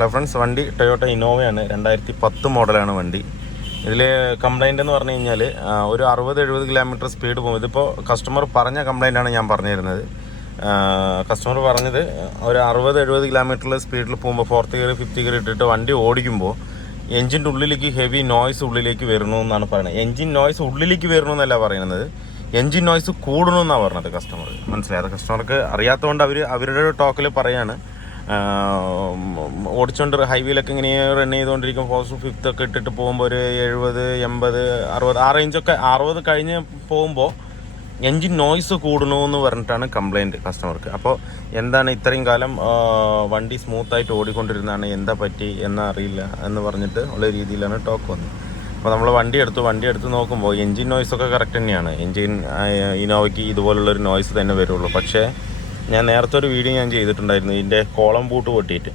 Hello friends, വണ്ടി Toyota ഇന്നോവയാണ്. 2010 മോഡലാണ് വണ്ടി. ഇതിൽ കംപ്ലൈൻ്റ് എന്ന് പറഞ്ഞു കഴിഞ്ഞാൽ ഒരു 60-70 കിലോമീറ്റർ സ്പീഡ് പോകും. ഇതിപ്പോൾ കസ്റ്റമർ പറഞ്ഞ കംപ്ലൈൻ്റാണ് ഞാൻ പറഞ്ഞു തരുന്നത്. കസ്റ്റമർ പറഞ്ഞത് ഒരു 60-70 കിലോമീറ്ററിൽ സ്പീഡിൽ പോകുമ്പോൾ 4th ഗിയർ 5th ഗിയർ ഇട്ടിട്ട് വണ്ടി ഓടിക്കുമ്പോൾ എൻജിൻ്റെ ഉള്ളിലേക്ക് ഹെവി നോയ്സ് ഉള്ളിലേക്ക് വരണമെന്നാണ് പറയുന്നത്. എൻജിൻ നോയ്സ് ഉള്ളിലേക്ക് വരണമെന്നല്ല പറയുന്നത്, എൻജിൻ നോയ്സ് കൂടണമെന്നാണ് പറഞ്ഞത് കസ്റ്റമർ. മനസ്സിലായത് കസ്റ്റമർക്ക് അറിയാത്തതുകൊണ്ട് അവരുടെ ടോക്കിൽ പറയാണ്. ഓടിച്ചുകൊണ്ട് ഹൈവേയിലൊക്കെ ഇങ്ങനെ റൺ ചെയ്തുകൊണ്ടിരിക്കും. 4th 5th ഒക്കെ ഇട്ടിട്ട് പോകുമ്പോൾ ഒരു 70, 80, 60 ആ റേഞ്ചൊക്കെ 60 കഴിഞ്ഞ് പോകുമ്പോൾ എൻജിൻ നോയ്സ് കൂടണമെന്ന് പറഞ്ഞിട്ടാണ് കംപ്ലൈൻറ്റ് കസ്റ്റമർക്ക്. അപ്പോൾ എന്താണ് ഇത്രയും കാലം വണ്ടി സ്മൂത്തായിട്ട് ഓടിക്കൊണ്ടിരുന്നതാണ്, എന്താ പറ്റി എന്നറിയില്ല എന്ന് പറഞ്ഞിട്ട് ഉള്ള രീതിയിലാണ് ടോക്ക് വന്നത്. അപ്പോൾ നമ്മൾ വണ്ടി എടുത്ത് നോക്കുമ്പോൾ എൻജിൻ നോയ്സൊക്കെ കറക്റ്റ് തന്നെയാണ്. എൻജിൻ ഇന്നോവയ്ക്ക് ഇതുപോലുള്ളൊരു നോയ്സ് തന്നെ വരുള്ളൂ. പക്ഷേ ഞാൻ നേരത്തെ ഒരു വീഡിയോ ഞാൻ ചെയ്തിട്ടുണ്ടായിരുന്നു, ഇതിൻ്റെ കോളം ബൂട്ട് പൊട്ടിയിട്ട്.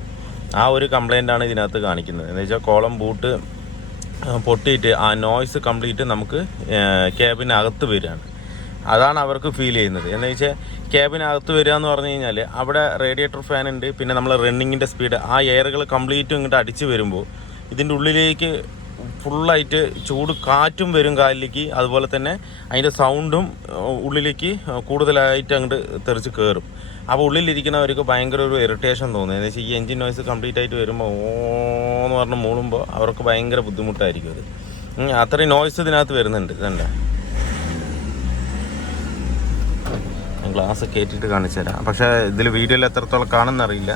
ആ ഒരു കംപ്ലൈൻ്റാണ് ഇതിനകത്ത് കാണിക്കുന്നത്. എന്ന് വെച്ചാൽ കോളം ബൂട്ട് പൊട്ടിയിട്ട് ആ നോയ്സ് കംപ്ലീറ്റ് നമുക്ക് ക്യാബിനകത്ത് വരികയാണ്. അതാണ് അവർക്ക് ഫീൽ ചെയ്യുന്നത്. എന്ന് വെച്ചാൽ ക്യാബിനകത്ത് വരിക എന്ന് പറഞ്ഞു കഴിഞ്ഞാൽ അവിടെ റേഡിയേറ്റർ ഫാൻ ഉണ്ട്, പിന്നെ നമ്മൾ റണ്ണിങ്ങിൻ്റെ സ്പീഡ്, ആ എയറുകൾ കംപ്ലീറ്റും ഇങ്ങോട്ട് അടിച്ച് വരുമ്പോൾ ഇതിൻ്റെ ഉള്ളിലേക്ക് ഫുള്ളായിട്ട് ചൂട് കാറ്റും വരും കാലിലേക്ക്. അതുപോലെ തന്നെ അതിൻ്റെ സൗണ്ടും ഉള്ളിലേക്ക് കൂടുതലായിട്ട് അങ്ങോട്ട് തെറിച്ച് കയറും. അപ്പോൾ ഉള്ളിലിരിക്കുന്നവർക്ക് ഭയങ്കര ഒരു ഇറിറ്റേഷൻ തോന്നുന്നത്. എന്ന് വെച്ചാൽ ഈ എൻജിൻ നോയ്സ് കംപ്ലീറ്റ് ആയിട്ട് വരുമ്പോൾ ഓന്ന് പറഞ്ഞ് മൂളുമ്പോൾ അവർക്ക് ഭയങ്കര ബുദ്ധിമുട്ടായിരിക്കും അത്. അത്രയും നോയ്സ് ഇതിനകത്ത് വരുന്നുണ്ട്. ഇതല്ല, ഗ്ലാസ് കയറ്റിയിട്ട് കാണിച്ചു തരാം. പക്ഷേ ഇതിൽ വീഡിയോയിൽ എത്രത്തോളം കാണുന്നറിയില്ല.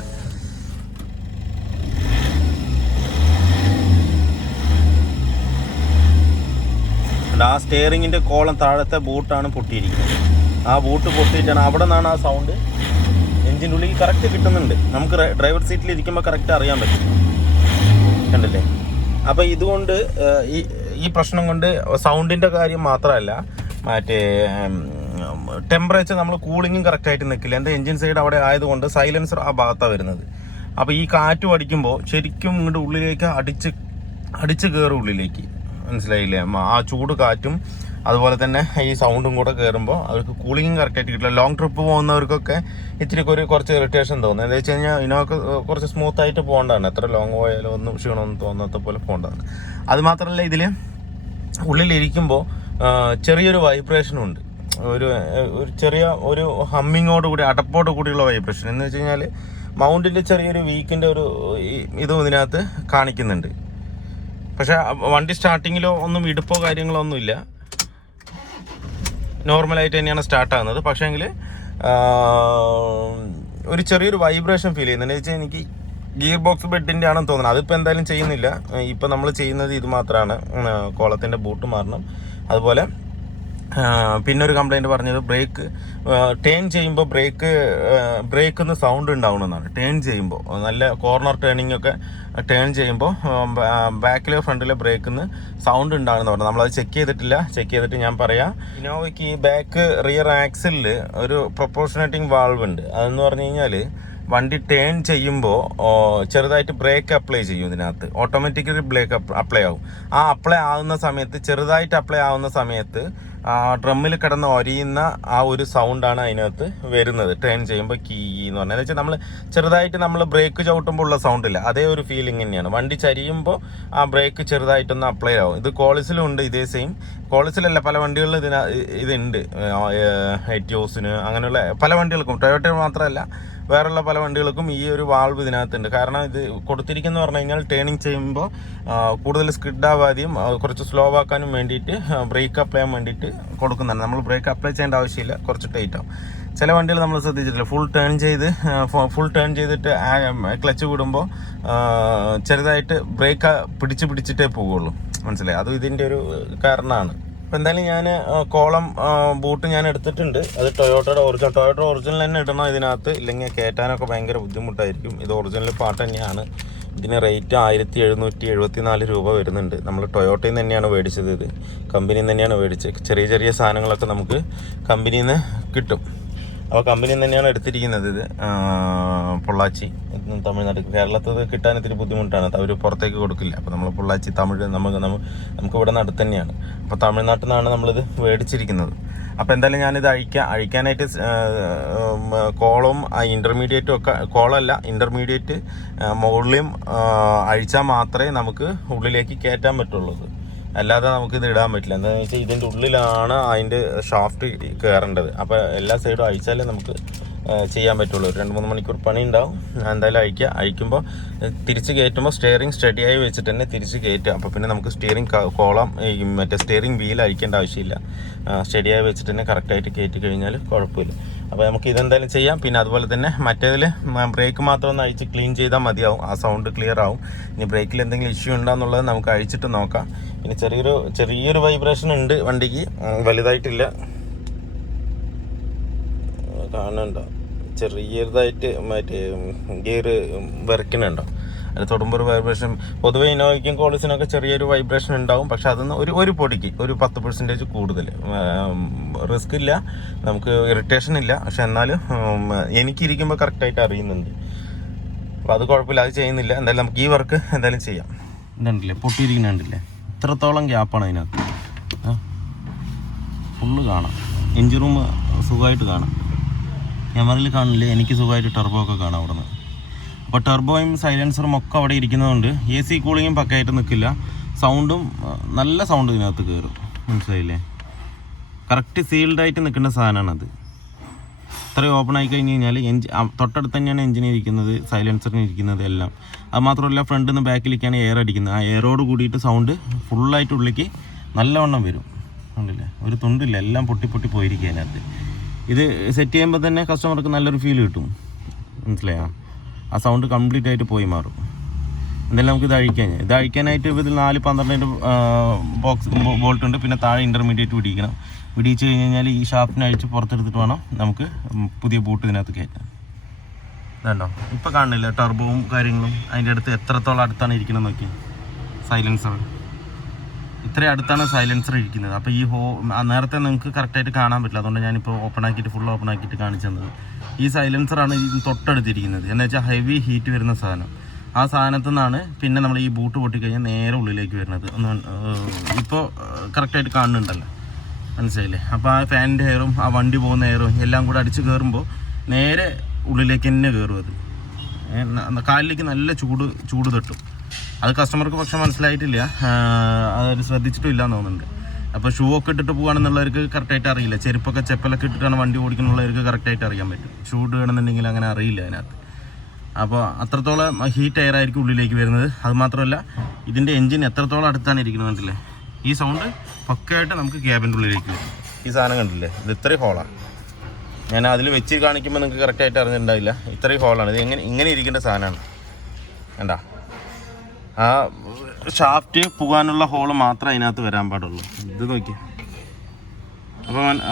ആ സ്റ്റിയറിങ്ങിൻ്റെ കോളം താഴത്തെ ബൂട്ടാണ് പൊട്ടിയിരിക്കുന്നത്. ആ ബൂട്ട് പൊട്ടിയിട്ടാണ് അവിടെ നിന്നാണ് ആ സൗണ്ട് എൻജിൻ്റെ ഉള്ളിൽ കറക്റ്റ് കിട്ടുന്നുണ്ട്. നമുക്ക് ഡ്രൈവർ സീറ്റിൽ ഇരിക്കുമ്പോൾ കറക്റ്റ് അറിയാൻ പറ്റും, കണ്ടില്ലേ? അപ്പോൾ ഇതുകൊണ്ട് ഈ പ്രശ്നം കൊണ്ട് സൗണ്ടിൻ്റെ കാര്യം മാത്രമല്ല, മറ്റേ ടെമ്പറേച്ചർ നമ്മൾ കൂളിങ്ങും കറക്റ്റായിട്ട് നിൽക്കില്ല. എന്താ എൻജിൻ സൈഡ് അവിടെ ആയതുകൊണ്ട് സൈലൻസർ ആ ഭാഗത്താണ് വരുന്നത്. അപ്പോൾ ഈ കാറ്റും അടിക്കുമ്പോൾ ശരിക്കും ഇങ്ങോട്ട് ഉള്ളിലേക്ക് അടിച്ച് കയറും ഉള്ളിലേക്ക്. മനസ്സിലായില്ലേ? ആ ചൂട് കാറ്റും അതുപോലെ തന്നെ ഈ സൗണ്ടും കൂടെ കയറുമ്പോൾ അവർക്ക് കൂളിങ്ങും കറക്റ്റായിട്ട് കിട്ടില്ല. ലോങ് ട്രിപ്പ് പോകുന്നവർക്കൊക്കെ ഇത്തിരി കുറച്ച് ഇറിറ്റേഷൻ തോന്നുന്നത്. എന്താ വെച്ച് കഴിഞ്ഞാൽ ഇതിനൊക്കെ കുറച്ച് സ്മൂത്തായിട്ട് പോകേണ്ടതാണ്. എത്ര ലോങ് പോയാലും ഒന്നും ക്ഷീണമൊന്നും തോന്നാത്ത പോലെ പോകേണ്ടതാണ്. അതുമാത്രമല്ല, ഇതിൽ ഉള്ളിലിരിക്കുമ്പോൾ ചെറിയൊരു വൈബ്രേഷനും ഉണ്ട്. ഒരു ചെറിയ ഒരു ഹമ്മിങ്ങോട് കൂടി, അടപ്പോട് കൂടിയുള്ള വൈബ്രേഷൻ. എന്ന് വെച്ച് കഴിഞ്ഞാൽ മൗണ്ടിൻ്റെ ചെറിയൊരു വീക്കിൻ്റെ ഒരു ഇതും ഇതിനകത്ത് കാണിക്കുന്നുണ്ട്. പക്ഷേ വണ്ടി സ്റ്റാർട്ടിങ്ങിലോ ഒന്നും ഇടുപ്പോ കാര്യങ്ങളോ ഒന്നുമില്ല, നോർമലായിട്ട് തന്നെയാണ് സ്റ്റാർട്ടാകുന്നത്. പക്ഷേങ്കിൽ ഒരു ചെറിയൊരു വൈബ്രേഷൻ ഫീൽ ചെയ്യുന്നുണ്ട്. എന്ന് വെച്ചാൽ എനിക്ക് ഗിയർ ബോക്സ് ബെഡിൻ്റെ ആണെന്ന് തോന്നുന്നത്. അതിപ്പോൾ എന്തായാലും ചെയ്യുന്നില്ല. ഇപ്പം നമ്മൾ ചെയ്യുന്നത് ഇത് മാത്രമാണ്, കോളത്തിൻ്റെ ബൂട്ട് മാറണം. അതുപോലെ പിന്നെ ഒരു കംപ്ലൈൻറ്റ് പറഞ്ഞത് ബ്രേക്ക് ടേൺ ചെയ്യുമ്പോൾ ബ്രേക്കിന്ന് സൗണ്ട് ഉണ്ടാവണമെന്നാണ്. ടേൺ ചെയ്യുമ്പോൾ നല്ല കോർണർ ടേണിംഗ് ഒക്കെ ടേൺ ചെയ്യുമ്പോൾ ബാക്കിലോ ഫ്രണ്ടിലോ ബ്രേക്കിന്ന് സൗണ്ട് ഉണ്ടാകുമെന്ന് പറഞ്ഞു. നമ്മളത് ചെക്ക് ചെയ്തിട്ട് ഞാൻ പറയാം. ഇന്നോവയ്ക്ക് ഈ ബാക്ക് റിയർ ആക്സിലിൽ ഒരു പ്രൊപ്പോർഷനേറ്റിംഗ് വാൾവ് ഉണ്ട്. അതെന്ന് പറഞ്ഞു കഴിഞ്ഞാൽ വണ്ടി ടേൺ ചെയ്യുമ്പോൾ ചെറുതായിട്ട് ബ്രേക്ക് അപ്ലൈ ചെയ്യും. ഇതിനകത്ത് ഓട്ടോമാറ്റിക്കലി ബ്രേക്ക് അപ്ലൈ ആവും. ആ അപ്ലൈ ആവുന്ന സമയത്ത്, ചെറുതായിട്ട് അപ്ലൈ ആവുന്ന സമയത്ത് ഡ്രമ്മിൽ കിടന്ന് ഒരയുന്ന ആ ഒരു സൗണ്ടാണ് അതിനകത്ത് വരുന്നത്. ടേൺ ചെയ്യുമ്പോൾ കീ എന്ന് പറഞ്ഞാൽ, എന്ന് വെച്ചാൽ നമ്മൾ ചെറുതായിട്ട് നമ്മൾ ബ്രേക്ക് ചവിട്ടുമ്പോൾ ഉള്ള സൗണ്ടില്ല, അതേ ഒരു ഫീലിംഗ് തന്നെയാണ്. വണ്ടി ചരിയുമ്പോൾ ആ ബ്രേക്ക് ചെറുതായിട്ടൊന്ന് അപ്ലൈ ആവും. ഇത് കോളിസിലും ഉണ്ട്, ഇതേ സെയിം. കോളിസിലല്ല, പല വണ്ടികളിലും ഇതുണ്ട്. എറ്റിയോസിന് അങ്ങനെയുള്ള പല വണ്ടികൾക്കും, ടൊയോട്ട മാത്രമല്ല വേറെയുള്ള പല വണ്ടികൾക്കും ഈ ഒരു വാൾവ് ഇതിനകത്തുണ്ട്. കാരണം ഇത് കൊടുത്തിരിക്കുന്ന പറഞ്ഞു കഴിഞ്ഞാൽ ടേണിങ് ചെയ്യുമ്പോൾ കൂടുതൽ സ്കിഡാവാതെയും കുറച്ച് സ്ലോ ആക്കാനും വേണ്ടിയിട്ട് ബ്രേക്ക് അപ്ലൈ ചെയ്യാൻ വേണ്ടിയിട്ട് കൊടുക്കുന്നതാണ്. നമ്മൾ ബ്രേക്ക് അപ്ലൈ ചെയ്യേണ്ട ആവശ്യമില്ല, കുറച്ച് ടൈറ്റ് ആവും. ചില വണ്ടികൾ നമ്മൾ ശ്രദ്ധിച്ചിട്ടില്ല, ഫുൾ ടേൺ ചെയ്തിട്ട് ക്ലച്ച് വിടുമ്പോൾ ചെറുതായിട്ട് ബ്രേക്ക് പിടിച്ചിട്ടേ പോവുള്ളൂ. മനസ്സിലായി? അതും ഇതിൻ്റെ ഒരു കാരണമാണ്. അപ്പോൾ എന്തായാലും ഞാൻ കോളം ബൂട്ട് ഞാൻ എടുത്തിട്ടുണ്ട്. അത് ടൊയോട്ട ഒറിജിനൽ തന്നെ ഇടണം ഇതിനകത്ത്, ഇല്ലെങ്കിൽ കയറ്റാനൊക്കെ ഭയങ്കര ബുദ്ധിമുട്ടായിരിക്കും. ഇത് ഒറിജിനൽ പാർട്ട് തന്നെയാണ്. ഇതിന് റേറ്റ് 1774 രൂപ വരുന്നുണ്ട്. നമ്മൾ ടൊയോട്ടയിൽ നിന്ന് തന്നെയാണ് മേടിച്ചത്. ഇത് കമ്പനിയിൽ നിന്ന് തന്നെയാണ് മേടിച്ചത്. ചെറിയ സാധനങ്ങളൊക്കെ നമുക്ക് കമ്പനിയിൽ നിന്ന് കിട്ടും. അപ്പോൾ കമ്പനിയിൽ നിന്ന് തന്നെയാണ് എടുത്തിരിക്കുന്നത്. ഇത് പൊള്ളാച്ചി, തമിഴ്നാട്, കേരളത്തിൽ കിട്ടാൻ ഇത്തിരി ബുദ്ധിമുട്ടാണ്. അവർ പുറത്തേക്ക് കൊടുക്കില്ല. അപ്പോൾ നമ്മൾ പൊള്ളാച്ചി, തമിഴ് നമുക്ക് ഇവിടെ നിന്ന് അടുത്ത് തന്നെയാണ്. അപ്പോൾ തമിഴ്നാട്ടിൽ നിന്നാണ് നമ്മളിത് മേടിച്ചിരിക്കുന്നത്. അപ്പോൾ എന്തായാലും ഞാനിത് അഴിക്കാനായിട്ട് കോളും ഇൻ്റർമീഡിയറ്റും ഒക്കെ, കോളല്ല ഇൻ്റർമീഡിയറ്റ് മുകളിലും അഴിച്ചാൽ മാത്രമേ നമുക്ക് ഉള്ളിലേക്ക് കയറ്റാൻ പറ്റുള്ളൂ. അല്ലാതെ നമുക്കിത് ഇടാൻ പറ്റില്ല. എന്താണെന്ന് വെച്ചാൽ ഇതിൻ്റെ ഉള്ളിലാണ് അതിൻ്റെ ഷാഫ്റ്റ് കയറേണ്ടത്. അപ്പോൾ എല്ലാ സൈഡും അഴിച്ചാലേ നമുക്ക് ചെയ്യാൻ പറ്റുള്ളൂ. 2-3 മണിക്കൂർ പണി ഉണ്ടാവും. എന്തായാലും അഴിക്കുമ്പോൾ തിരിച്ച് കയറ്റുമ്പോൾ സ്റ്റിയറിംഗ് സ്റ്റഡിയായി വെച്ചിട്ട് തന്നെ തിരിച്ച് കയറ്റുക. അപ്പോൾ പിന്നെ നമുക്ക് സ്റ്റിയറിംഗ് കോളം മറ്റേ സ്റ്റിയറിംഗ് വീൽ അഴിക്കേണ്ട ആവശ്യമില്ല. സ്റ്റഡിയായി വെച്ചിട്ട് തന്നെ കറക്റ്റായിട്ട് കയറ്റി കഴിഞ്ഞാൽ കുഴപ്പമില്ല. അപ്പോൾ നമുക്ക് ഇതെന്തായാലും ചെയ്യാം. പിന്നെ അതുപോലെ തന്നെ മറ്റേതിൽ ബ്രേക്ക് മാത്രം ഒന്ന് അഴിച്ച് ക്ലീൻ ചെയ്താൽ മതിയാവും. ആ സൗണ്ട് ക്ലിയർ ആവും. ഇനി ബ്രേക്കിൽ എന്തെങ്കിലും ഇഷ്യൂ ഉണ്ടോയെന്നുള്ളത് നമുക്ക് അഴിച്ചിട്ട് നോക്കാം. പിന്നെ ചെറിയൊരു വൈബ്രേഷൻ ഉണ്ട് വണ്ടിക്ക്, വലുതായിട്ടില്ല, കാണുന്നുണ്ടോ? ചെറിയതായിട്ട് മറ്റേ ഗിയർ വിറയ്ക്കുന്നുണ്ടോ? അത് തൊടുമ്പോൾ ഒരു വൈബ്രേഷൻ. പൊതുവെ ഇന്നോവയ്ക്കും കോളിസിനൊക്കെ ചെറിയൊരു വൈബ്രേഷൻ ഉണ്ടാവും. പക്ഷെ അതൊന്ന് ഒരു പൊടിക്ക് ഒരു 10% കൂടുതൽ. റിസ്ക് ഇല്ല, നമുക്ക് ഇറിറ്റേഷൻ ഇല്ല. പക്ഷെ എന്നാലും എനിക്കിരിക്കുമ്പോൾ കറക്റ്റായിട്ട് അറിയുന്നുണ്ട്. അപ്പോൾ അത് കുഴപ്പമില്ല, അത് ചെയ്യുന്നില്ല. എന്തായാലും നമുക്ക് ഈ വർക്ക് എന്തായാലും ചെയ്യാം. ഇതുണ്ടല്ലേ പൊട്ടിയിരിക്കുന്നുണ്ടല്ലേ, ഇത്രത്തോളം ഗ്യാപ്പാണ് അതിനകത്ത്. ഫുള്ള് കാണാം. എഞ്ചിൻ റൂം സുഖമായിട്ട് കാണാം. ക്യാമറയിൽ കാണില്ലേ, എനിക്ക് സുഖമായിട്ട് ടർബോ ഒക്കെ കാണാം അവിടെ നിന്ന്. അപ്പോൾ ടർബോയും സൈലൻസറും ഒക്കെ അവിടെ ഇരിക്കുന്നതുകൊണ്ട് AC കൂളിങ്ങും പക്കയായിട്ട് നിൽക്കില്ല. സൗണ്ടും നല്ല സൗണ്ട് ഇതിനകത്ത് കയറും. മനസ്സിലായില്ലേ? കറക്റ്റ് സീൽഡായിട്ട് നിൽക്കേണ്ട സാധനമാണത്. ഇത്രയും ഓപ്പൺ ആയി കഴിഞ്ഞ് കഴിഞ്ഞാൽ തൊട്ടടുത്ത് തന്നെയാണ് എഞ്ചിൻ ഇരിക്കുന്നത്, സൈലൻസറിന് ഇരിക്കുന്നത് എല്ലാം. അത് മാത്രമല്ല ഫ്രണ്ടിൽ നിന്ന് ബാക്കിലേക്കാണ് എയർ അടിക്കുന്നത്. ആ എയറോട് കൂടിയിട്ട് സൗണ്ട് ഫുള്ളായിട്ട് ഉള്ളിലേക്ക് നല്ലവണ്ണം വരും. കണ്ടില്ലേ, ഒരു തുണ്ടില്ല, എല്ലാം പൊട്ടി പോയിരിക്കുക അതിനകത്ത്. ഇത് സെറ്റ് ചെയ്യുമ്പോൾ തന്നെ കസ്റ്റമർക്ക് നല്ലൊരു ഫീൽ കിട്ടും. മനസ്സിലായോ? ആ സൗണ്ട് കംപ്ലീറ്റ് ആയിട്ട് പോയി മാറും. എന്തായാലും നമുക്ക് ഇത് അഴിക്കാനായിട്ട് ഇതിൽ 4-12 ബോൾട്ട് ഉണ്ട്. പിന്നെ താഴെ ഇൻ്റർമീഡിയറ്റ് പിടിച്ച് കഴിഞ്ഞ് കഴിഞ്ഞാൽ ഈ ഷാഫ്റ്റിനെ അഴിച്ച് പുറത്തെടുത്തിട്ട് വേണം നമുക്ക് പുതിയ ബൂട്ട് ഇതിനകത്ത് കയറ്റാൻ. ഇതുണ്ടോ, ഇപ്പോൾ കാണില്ല ടർബോവും കാര്യങ്ങളും അതിൻ്റെ അടുത്ത് എത്രത്തോളം അടുത്താണ് ഇരിക്കുന്നത് നോക്കി. സൈലൻസർ ഇത്രയും അടുത്താണ് സൈലൻസർ ഇരിക്കുന്നത്. അപ്പോൾ ഈ നേരത്തെ നിങ്ങൾക്ക് കറക്റ്റായിട്ട് കാണാൻ പറ്റില്ല, അതുകൊണ്ട് ഞാനിപ്പോൾ ഫുൾ ഓപ്പൺ ആക്കിയിട്ട് കാണിച്ചു തന്നത്. ഈ സൈലൻസറാണ് തൊട്ടടുത്തിരിക്കുന്നത്. എന്ന് വെച്ചാൽ ഹെവി ഹീറ്റ് വരുന്ന സാധനം. ആ സാധനത്തിൽ നിന്നാണ് പിന്നെ നമ്മൾ ഈ ബൂട്ട് പൊട്ടിക്കഴിഞ്ഞാൽ നേരെ ഉള്ളിലേക്ക് വരുന്നത്. ഇപ്പോൾ കറക്റ്റായിട്ട് കാണുന്നുണ്ടല്ലോ, മനസ്സിലായില്ലേ? അപ്പോൾ ആ ഫാനിൻ്റെ എയറും ആ വണ്ടി പോകുന്ന എയറും എല്ലാം കൂടെ അടിച്ച് കയറുമ്പോൾ നേരെ ഉള്ളിലേക്ക് തന്നെ കയറും. അത് കാലിലേക്ക് നല്ല ചൂട് തട്ടും. അത് കസ്റ്റമർക്ക് പക്ഷെ മനസ്സിലായിട്ടില്ല, അതൊരു ശ്രദ്ധിച്ചിട്ടില്ല എന്ന് തോന്നുന്നുണ്ട്. അപ്പോൾ ഷൂ ഒക്കെ ഇട്ടിട്ട് പോകുകയാണെന്നുള്ളവർക്ക് കറക്റ്റായിട്ട് അറിയില്ല. ചെപ്പലൊക്കെ ഇട്ടിട്ടാണ് വണ്ടി ഓടിക്കുന്നുള്ളവർക്ക് കറക്റ്റായിട്ട് അറിയാൻ പറ്റും. ഷൂ ഇടുകയാണെന്നുണ്ടെങ്കിൽ അങ്ങനെ അറിയില്ല അതിനകത്ത്. അപ്പോൾ അത്രത്തോളം ഹീറ്റ് എയർ ആയിരിക്കും ഉള്ളിലേക്ക് വരുന്നത്. അതുമാത്രമല്ല ഇതിൻ്റെ എൻജിൻ എത്രത്തോളം അടുത്താണ് ഇരിക്കുന്നത് കണ്ടില്ലേ, ഈ സൗണ്ട് പക്കയായിട്ട് നമുക്ക് ക്യാബിൻ്റെ ഉള്ളിലേക്ക് വരും. ഈ സാധനം കണ്ടില്ലേ, ഇത് ഇത്രയും ഹോളാണ്. ഞാൻ അതിൽ വെച്ച് കാണിക്കുമ്പോൾ നിങ്ങൾക്ക് കറക്റ്റായിട്ട് അറിഞ്ഞിട്ടുണ്ടാവില്ല. ഇത്രയും ഹോളാണ്. ഇത് ഇങ്ങനെ ഇരിക്കേണ്ട സാധനമാണ്. കണ്ടാ, ആ ഷാഫ്റ്റ് പോകാനുള്ള ഹോള് മാത്രമേ അതിനകത്ത് വരാൻ പാടുള്ളൂ. ഇത് നോക്കി,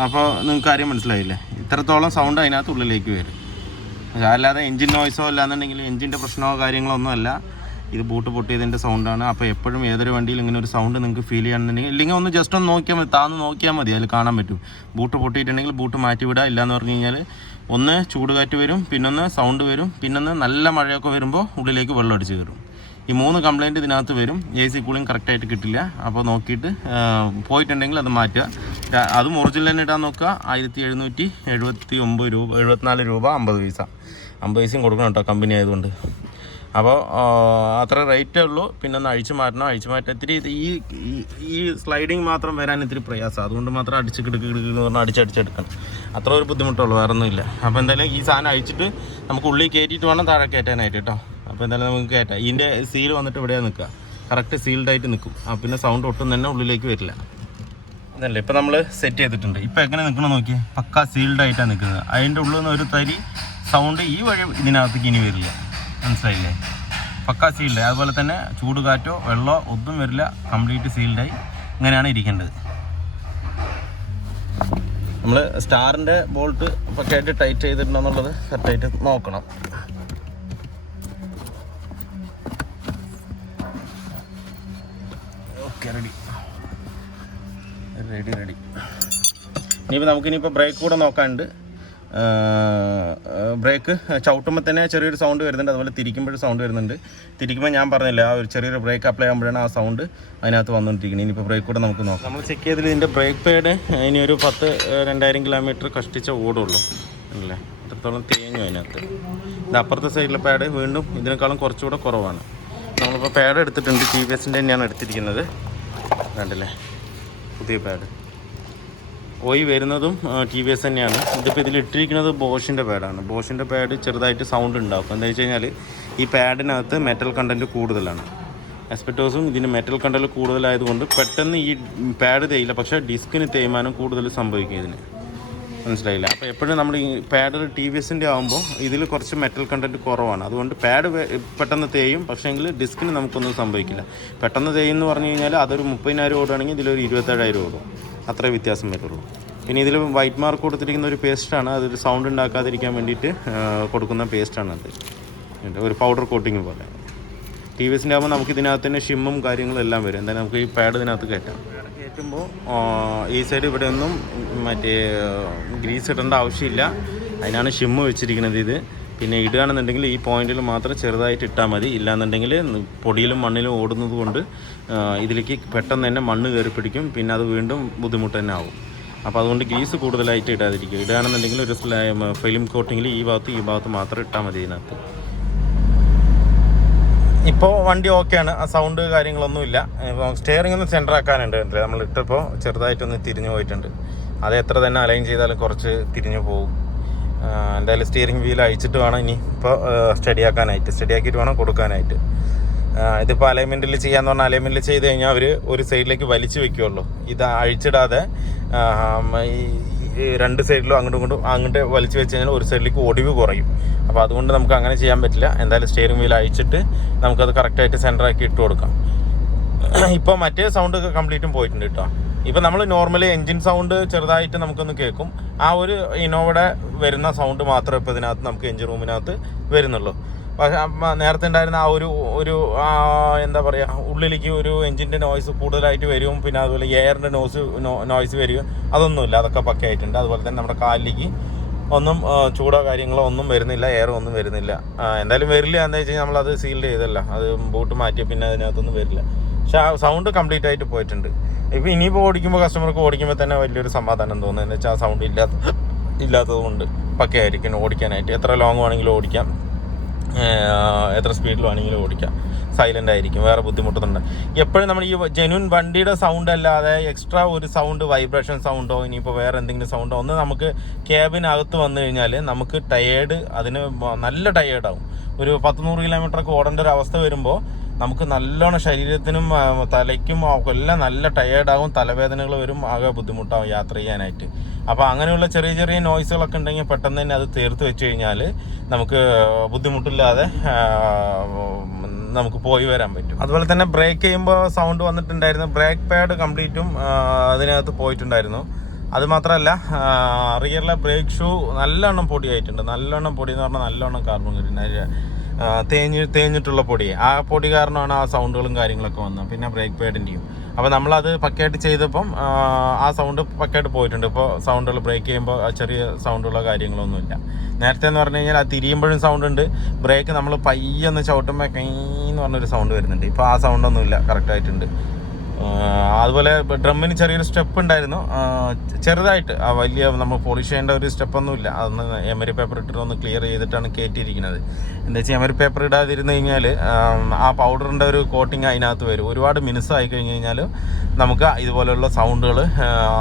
അപ്പോൾ നിങ്ങൾക്ക് കാര്യം മനസ്സിലായില്ലേ? ഇത്രത്തോളം സൗണ്ട് അതിനകത്ത് ഉള്ളിലേക്ക് വരും. അല്ലാതെ എൻജിൻ നോയ്സോ അല്ലാന്നുണ്ടെങ്കിൽ എൻജിൻ്റെ പ്രശ്നമോ കാര്യങ്ങളോ ഒന്നും അല്ല. ഇത് ബൂട്ട് പൊട്ടിയതിൻ്റെ സൗണ്ടാണ്. അപ്പോൾ എപ്പോഴും ഏതൊരു വണ്ടിയിൽ ഇങ്ങനെ ഒരു സൗണ്ട് നിങ്ങൾക്ക് ഫീൽ ചെയ്യുകയാണെന്നുണ്ടെങ്കിൽ, ഇല്ലെങ്കിൽ ഒന്ന് ജസ്റ്റ് ഒന്ന് നോക്കിയാൽ മതി, താന്ന് നോക്കിയാൽ മതി, അതിൽ കാണാൻ പറ്റും. ബൂട്ട് പൊട്ടിയിട്ടുണ്ടെങ്കിൽ ബൂട്ട് മാറ്റി വിടുക. ഇല്ലയെന്ന് പറഞ്ഞു കഴിഞ്ഞാൽ ഒന്ന് ചൂടുകാറ്റ് വരും, പിന്നൊന്ന് സൗണ്ട് വരും, പിന്നൊന്ന് നല്ല മഴയൊക്കെ വരുമ്പോൾ ഉള്ളിലേക്ക് വെള്ളം അടിച്ച് കയറും. ഈ 3 കംപ്ലയിൻറ്റ് ഇതിനകത്ത് വരും. AC കൂളിംഗ് കറക്റ്റായിട്ട് കിട്ടില്ല. അപ്പോൾ നോക്കിയിട്ട് പോയിട്ടുണ്ടെങ്കിൽ അത് മാറ്റുക. അതും ഒറിജിനൽ തന്നെ ഇടാൻ നോക്കുക. 1779 രൂപ, 74 രൂപ 50 പൈസ. 50 പൈസയും കൊടുക്കണം കേട്ടോ, കമ്പനി ആയതുകൊണ്ട്. അപ്പോൾ അത്ര റേറ്റേ ഉള്ളൂ. പിന്നെ ഒന്ന് അഴിച്ചു മാറ്റാൻ ഇത്തിരി ഈ സ്ലൈഡിങ് മാത്രം വരാൻ ഇത്തിരി പ്രയാസം. അതുകൊണ്ട് മാത്രം അടിച്ചെടുക്കണം, അടിച്ചെടുക്കണം. അത്ര ഒരു ബുദ്ധിമുട്ടുള്ളൂ, വേറെ ഒന്നുമില്ല. അപ്പോൾ എന്തായാലും ഈ സാധനം അഴിച്ചിട്ട് നമുക്ക് ഉള്ളിൽ കയറ്റിയിട്ട് വേണം താഴെ കയറ്റാനായിട്ട് കേട്ടോ. അപ്പോൾ എന്തായാലും നമുക്ക് കയറ്റാം. ഇതിൻ്റെ സീൽ വന്നിട്ട് ഇവിടെയാണ് നിൽക്കുക, കറക്റ്റ് സീൽഡായിട്ട് നിൽക്കും. പിന്നെ സൗണ്ട് ഒട്ടും തന്നെ ഉള്ളിലേക്ക് വരില്ല. ഇതല്ലേ ഇപ്പോൾ നമ്മൾ സെറ്റ് ചെയ്തിട്ടുണ്ട്. ഇപ്പോൾ എങ്ങനെ നിൽക്കണം നോക്കിയാൽ പക്ക സീൽഡായിട്ടാണ് നിൽക്കുന്നത്. അതിൻ്റെ ഉള്ളിൽ നിന്ന് ഒരു തരി സൗണ്ട് ഈ വഴി ഇതിനകത്തേക്ക് ഇനി വരില്ല. മനസ്സിലായില്ലേ? പക്ക സീൽഡായി. അതുപോലെ തന്നെ ചൂട് കാറ്റോ വെള്ളമോ ഒന്നും വരില്ല. കംപ്ലീറ്റ് സീൽഡായി ഇങ്ങനെയാണ് ഇരിക്കേണ്ടത്. നമ്മൾ സ്റ്റാറിൻ്റെ ബോൾട്ട് പക്കയായിട്ട് ടൈറ്റ് ചെയ്തിട്ടുണ്ടെന്നുള്ളത് കറക്റ്റായിട്ട് നോക്കണം. Okay, ready. ഇനിയിപ്പോൾ നമുക്കിനിയിപ്പോൾ ബ്രേക്ക് കൂടെ നോക്കാനുണ്ട്. ബ്രേക്ക് ചവിട്ടുമ്പോൾ തന്നെ ചെറിയൊരു സൗണ്ട് വരുന്നുണ്ട്, അതുപോലെ തിരിക്കുമ്പോഴും സൗണ്ട് വരുന്നുണ്ട്. തിരിക്കുമ്പോൾ ഞാൻ പറഞ്ഞില്ല, ആ ഒരു ചെറിയൊരു ബ്രേക്ക് അപ്ലൈ ആകുമ്പോഴാണ് ആ സൗണ്ട് അതിനകത്ത് വന്നുകൊണ്ടിരിക്കുന്നത്. ഇനിയിപ്പോൾ ബ്രേക്ക് കൂടെ നമുക്ക് നോക്കാം. നമ്മൾ ചെക്ക് ചെയ്തതിൽ ഇതിൻ്റെ ബ്രേക്ക് പാഡ് ഇനി ഒരു 2000 കിലോമീറ്റർ കഷ്ടിച്ച ഓടുള്ളൂ അല്ലേ, അത്രത്തോളം തേഞ്ഞു അതിനകത്ത്. ഇത് അപ്പുറത്തെ സൈഡിലെ പാഡ് വീണ്ടും ഇതിനേക്കാളും കുറച്ചുകൂടെ കുറവാണ്. നമ്മളിപ്പോൾ പാഡ് എടുത്തിട്ടുണ്ട്, TVSൻ്റെ തന്നെയാണ് എടുത്തിരിക്കുന്നത്. കണ്ടില്ലേ, പുതിയ പാഡ്. ഓയി വരുന്നതും TVS തന്നെയാണ്. ഇതിപ്പോൾ ഇതിൽ ഇട്ടിരിക്കുന്നത് ബോഷിൻ്റെ പാഡാണ്. ബോഷിൻ്റെ പാഡ് ചെറുതായിട്ട് സൗണ്ട് ഉണ്ടാക്കും. എന്താ വെച്ച് കഴിഞ്ഞാൽ ഈ പാഡിനകത്ത് മെറ്റൽ കണ്ടൻറ്റ് കൂടുതലാണ്. എസ്പെറ്റോസും ഇതിന് മെറ്റൽ കണ്ടൻറ്റ് കൂടുതലായതുകൊണ്ട് പെട്ടെന്ന് ഈ പാഡ് തേയില്ല, പക്ഷേ ഡിസ്കിന് തേയ്മാനം കൂടുതൽ സംഭവിക്കും ഇതിന്. മനസ്സിലായില്ല? അപ്പോൾ എപ്പോഴും നമ്മൾ ഈ പാഡ് TVSൻ്റെ ആകുമ്പോൾ ഇതിൽ കുറച്ച് മെറ്റൽ കണ്ടൻറ്റ് കുറവാണ്. അതുകൊണ്ട് പാഡ് പെട്ടെന്ന് തേയും, പക്ഷേങ്കിൽ ഡിസ്കിന് നമുക്കൊന്നും സംഭവിക്കില്ല. പെട്ടെന്ന് തേയെന്ന് പറഞ്ഞു കഴിഞ്ഞാൽ അതൊരു 30,000 ഓടുകയാണെങ്കിൽ ഇതിലൊരു 27,000 ഓടും. അത്രേ വ്യത്യാസം വരുള്ളൂ. പിന്നെ ഇതിൽ വൈറ്റ് മാർക്ക് കൊടുത്തിരിക്കുന്ന ഒരു പേസ്റ്റാണ്, അതൊരു സൗണ്ട് ഉണ്ടാക്കാതിരിക്കാൻ വേണ്ടിയിട്ട് കൊടുക്കുന്ന പേസ്റ്റാണ് അത്. ഒരു പൗഡർ കോട്ടിങ് പോലെ. TVSൻ്റെ ആകുമ്പോൾ നമുക്ക് ഇതിനകത്ത് തന്നെ ഷിമ്മും കാര്യങ്ങളും എല്ലാം വരും. എന്തായാലും നമുക്ക് ഈ പാഡ് ഇതിനകത്ത് കയറ്റാം. കയറ്റുമ്പോൾ ഈ സൈഡ് ഇവിടെ ഒന്നും മറ്റേ ഗ്രീസ് ഇടേണ്ട ആവശ്യമില്ല, അതിനാണ് ഷിമ്മ് വെച്ചിരിക്കുന്നത് ഇത്. പിന്നെ ഇടുകയാണെന്നുണ്ടെങ്കിൽ ഈ പോയിന്റിൽ മാത്രം ചെറുതായിട്ട് ഇട്ടാൽ മതി. ഇല്ലാന്നുണ്ടെങ്കിൽ പൊടിയിലും മണ്ണിലും ഓടുന്നത് കൊണ്ട് ഇതിലേക്ക് പെട്ടെന്ന് തന്നെ മണ്ണ് കയറി പിടിക്കും, പിന്നെ അത് വീണ്ടും ബുദ്ധിമുട്ട് തന്നെ ആവും. അപ്പോൾ അതുകൊണ്ട് ഗ്രീസ് കൂടുതലായിട്ട് ഇടാതിരിക്കും. ഇടുകയാണെന്നുണ്ടെങ്കിൽ ഒരു ഫിലിം കോട്ടിങ്ങിൽ ഈ ഭാഗത്ത് മാത്രം ഇട്ടാൽ മതി ഇതിനകത്ത്. ഇപ്പോൾ വണ്ടി ഓക്കെയാണ്, ആ സൗണ്ട് കാര്യങ്ങളൊന്നുമില്ല. ഇപ്പോൾ സ്റ്റിയറിംഗ് ഒന്ന് സെൻറ്റർ ആക്കാനുണ്ട്. നമ്മൾ ഇട്ടപ്പോൾ ചെറുതായിട്ടൊന്ന് തിരിഞ്ഞു പോയിട്ടുണ്ട്. അത് എത്ര തന്നെ അലൈൻ ചെയ്താലും കുറച്ച് തിരിഞ്ഞു പോകും. എന്തായാലും സ്റ്റിയറിംഗ് വീൽ അഴിച്ചിട്ട് വേണം ഇനി ഇപ്പോൾ സ്റ്റഡി ആക്കിയിട്ട് വേണം കൊടുക്കാനായിട്ട്. ഇതിപ്പോൾ അലൈൻമെൻറ്റിൽ ചെയ്യാന്ന് പറഞ്ഞാൽ അലൈൻമെൻറ്റിൽ ചെയ്ത് കഴിഞ്ഞാൽ അവർ ഒരു സൈഡിലേക്ക് വലിച്ചു വെക്കുകയുള്ളൂ. ഇത് അഴിച്ചിടാതെ ഈ രണ്ട് സൈഡിലും അങ്ങോട്ട് വലിച്ചു വെച്ച് കഴിഞ്ഞാൽ ഒരു സൈഡിലേക്ക് ഒടിവ് കുറയും. അപ്പോൾ അതുകൊണ്ട് നമുക്ക് അങ്ങനെ ചെയ്യാൻ പറ്റില്ല. എന്തായാലും സ്റ്റിയറിംഗ് വീൽ അഴിച്ചിട്ട് നമുക്കത് കറക്റ്റായിട്ട് സെൻറ്ററാക്കി ഇട്ട് കൊടുക്കാം. ഇപ്പോൾ മറ്റേ സൗണ്ട് കംപ്ലീറ്റും പോയിട്ടുണ്ട് കേട്ടോ. ഇപ്പം നമ്മൾ നോർമലി എൻജിൻ സൗണ്ട് ചെറുതായിട്ട് നമുക്കൊന്ന് കേൾക്കും. ആ ഒരു ഇന്നോവയുടെ വരുന്ന സൗണ്ട് മാത്രമേ ഇപ്പോൾ ഇതിനകത്ത് നമുക്ക് എൻജിൻ റൂമിനകത്ത് വരുന്നുള്ളൂ. പക്ഷേ നേരത്തെ ഉണ്ടായിരുന്ന ആ ഒരു എന്താ പറയുക, ഉള്ളിലേക്ക് ഒരു എൻജിൻ്റെ നോയ്സ് കൂടുതലായിട്ട് വരും. പിന്നെ അതുപോലെ എയറിൻ്റെ നോയ്സ് വരും. അതൊന്നുമില്ല, അതൊക്കെ പക്കയായിട്ടുണ്ട്. അതുപോലെ തന്നെ നമ്മുടെ കാലിലേക്ക് ഒന്നും ചൂടോ കാര്യങ്ങളോ ഒന്നും വരുന്നില്ല, എയർ ഒന്നും വരുന്നില്ല. എന്തായാലും വരില്ല. എന്താ വെച്ച് കഴിഞ്ഞാൽ നമ്മളത് സീൽഡ് ചെയ്തല്ല, അത് ബൂട്ട് മാറ്റിയ പിന്നെ അതിനകത്തൊന്നും വരില്ല. പക്ഷേ ആ സൗണ്ട് കംപ്ലീറ്റ് ആയിട്ട് പോയിട്ടുണ്ട്. ഇപ്പോൾ ഇനിയിപ്പോൾ ഓടിക്കുമ്പോൾ കസ്റ്റമർക്ക് ഓടിക്കുമ്പോൾ തന്നെ വലിയൊരു സമാധാനം തോന്നുന്നത്. എന്ന് വെച്ചാൽ ആ സൗണ്ട് ഇല്ലാത്തത് കൊണ്ട് പക്കയായിരിക്കും ഓടിക്കാനായിട്ട്. എത്ര ലോങ് വേണമെങ്കിലും ഓടിക്കാം, എത്ര സ്പീഡിൽ വേണമെങ്കിലും ഓടിക്കാം. സൈലൻ്റ് ആയിരിക്കും, വേറെ ബുദ്ധിമുട്ടൊന്നുണ്ട്. എപ്പോഴും നമ്മൾ ഈ ജെന്യൂൻ വണ്ടിയുടെ സൗണ്ട് അല്ലാതെ എക്സ്ട്രാ ഒരു സൗണ്ട്, വൈബ്രേഷൻ സൗണ്ടോ ഇനിയിപ്പോൾ വേറെ എന്തെങ്കിലും സൗണ്ടോ ഒന്ന് നമുക്ക് ക്യാബിനകത്ത് വന്നു കഴിഞ്ഞാൽ നമുക്ക് അതിന് നല്ല ടയേർഡാവും. ഒരു 100 കിലോമീറ്ററൊക്കെ ഓടേണ്ട ഒരു അവസ്ഥ വരുമ്പോൾ നമുക്ക് നല്ലോണം ശരീരത്തിനും തലയ്ക്കും എല്ലാം നല്ല ടയേർഡാകും, തലവേദനകൾ വരും, ആകെ ബുദ്ധിമുട്ടാകും യാത്ര ചെയ്യാനായിട്ട്. അപ്പോൾ അങ്ങനെയുള്ള ചെറിയ ചെറിയ നോയ്സുകളൊക്കെ ഉണ്ടെങ്കിൽ പെട്ടെന്ന് തന്നെ അത് തീർത്ത് വെച്ച് കഴിഞ്ഞാൽ നമുക്ക് ബുദ്ധിമുട്ടില്ലാതെ നമുക്ക് പോയി വരാൻ പറ്റും. അതുപോലെ തന്നെ ബ്രേക്ക് ചെയ്യുമ്പോൾ സൗണ്ട് വന്നിട്ടുണ്ടായിരുന്നു. ബ്രേക്ക് പാഡ് കംപ്ലീറ്റും അതിനകത്ത് പോയിട്ടുണ്ടായിരുന്നു. അതുമാത്രമല്ല റിയറിലെ ബ്രേക്ക് ഷൂ നല്ലോണം പൊടിയായിട്ടുണ്ട്. നല്ലോണം പൊടി എന്ന് പറഞ്ഞാൽ നല്ലോണം കാർബൺ കിട്ടുന്നത്, തേഞ്ഞിട്ടുള്ള പൊടി. ആ പൊടി കാരണമാണ് ആ സൗണ്ടുകളും കാര്യങ്ങളൊക്കെ വന്നത്. പിന്നെ ബ്രേക്ക് പാഡിൻ്റെയും. അപ്പോൾ നമ്മളത് പക്കയായിട്ട് ചെയ്തപ്പം ആ സൗണ്ട് പക്കയായിട്ട് പോയിട്ടുണ്ട്. ഇപ്പോൾ സൗണ്ടുകൾ ബ്രേക്ക് ചെയ്യുമ്പോൾ ചെറിയ സൗണ്ടുള്ള കാര്യങ്ങളൊന്നുമില്ല. നേരത്തെ എന്ന് പറഞ്ഞു കഴിഞ്ഞാൽ അത് തിരിയുമ്പോഴും സൗണ്ട് ഉണ്ട്. ബ്രേക്ക് നമ്മൾ പയ്യൊന്ന് ചവിട്ടുമ്പോൾ കൈന്ന് പറഞ്ഞൊരു സൗണ്ട് വരുന്നുണ്ട്. ഇപ്പോൾ ആ സൗണ്ടൊന്നുമില്ല, കറക്റ്റായിട്ടുണ്ട്. അതുപോലെ ഡ്രമ്മിന് ചെറിയൊരു സ്റ്റെപ്പ് ഉണ്ടായിരുന്നു, ചെറുതായിട്ട്. വലിയ നമ്മൾ പോളിഷ് ചെയ്യേണ്ട ഒരു സ്റ്റെപ്പൊന്നുമില്ല. അതൊന്ന് എമരി പേപ്പർ ഇട്ടിട്ട് ഒന്ന് ക്ലിയർ ചെയ്തിട്ടാണ് കയറ്റിയിരിക്കുന്നത്. എന്താ വെച്ചാൽ എമരി പേപ്പർ ഇടാതിരുന്ന് കഴിഞ്ഞാൽ ആ പൗഡറിൻ്റെ ഒരു കോട്ടിങ് അതിനകത്ത് വരും. ഒരുപാട് മിനുസായി കഴിഞ്ഞ് കഴിഞ്ഞാൽ നമുക്ക് ഇതുപോലെയുള്ള സൗണ്ടുകൾ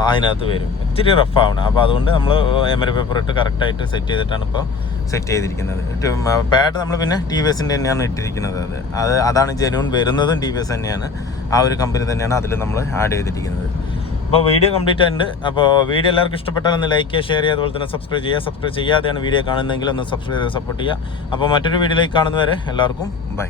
അതിനകത്ത് വരും. ഇത്തിരി റഫാവണം. അപ്പോൾ അതുകൊണ്ട് നമ്മൾ എമരി പേപ്പർ ഇട്ട് കറക്റ്റായിട്ട് സെറ്റ് ചെയ്തിട്ടാണ് ഇപ്പോൾ സെറ്റ് ചെയ്തിരിക്കുന്നത്. പാഡ് നമ്മൾ പിന്നെ TVSൻ്റെ തന്നെയാണ് ഇട്ടിരിക്കുന്നത്. അതാണ് ജെന്യൂൻ വരുന്നതും TVS തന്നെയാണ്. ആ ഒരു കമ്പനി തന്നെയാണ് അതിൽ നമ്മൾ ആഡ് ചെയ്തിരിക്കുന്നത്. അപ്പോൾ വീഡിയോ കംപ്ലീറ്റ് ആയിട്ടുണ്ട്. അപ്പോൾ വീഡിയോ എല്ലാവർക്കും ഇഷ്ടപ്പെട്ടാൽ ഒന്ന് ലൈക്ക് ചെയ്യുക, ഷെയർ ചെയ്യുക, അതുപോലെ തന്നെ സബ്സ്ക്രൈബ് ചെയ്യുക. സബ്സ്ക്രൈബ് ചെയ്യാതെയാണ് വീഡിയോ കാണുന്നതെങ്കിൽ ഒന്ന് സബ്സ്ക്രൈബ് ചെയ്ത് സപ്പോർട്ട് ചെയ്യുക. അപ്പോൾ മറ്റൊരു വീഡിയോയിലേക്ക് കാണുന്നവരെ എല്ലാവർക്കും ബൈ.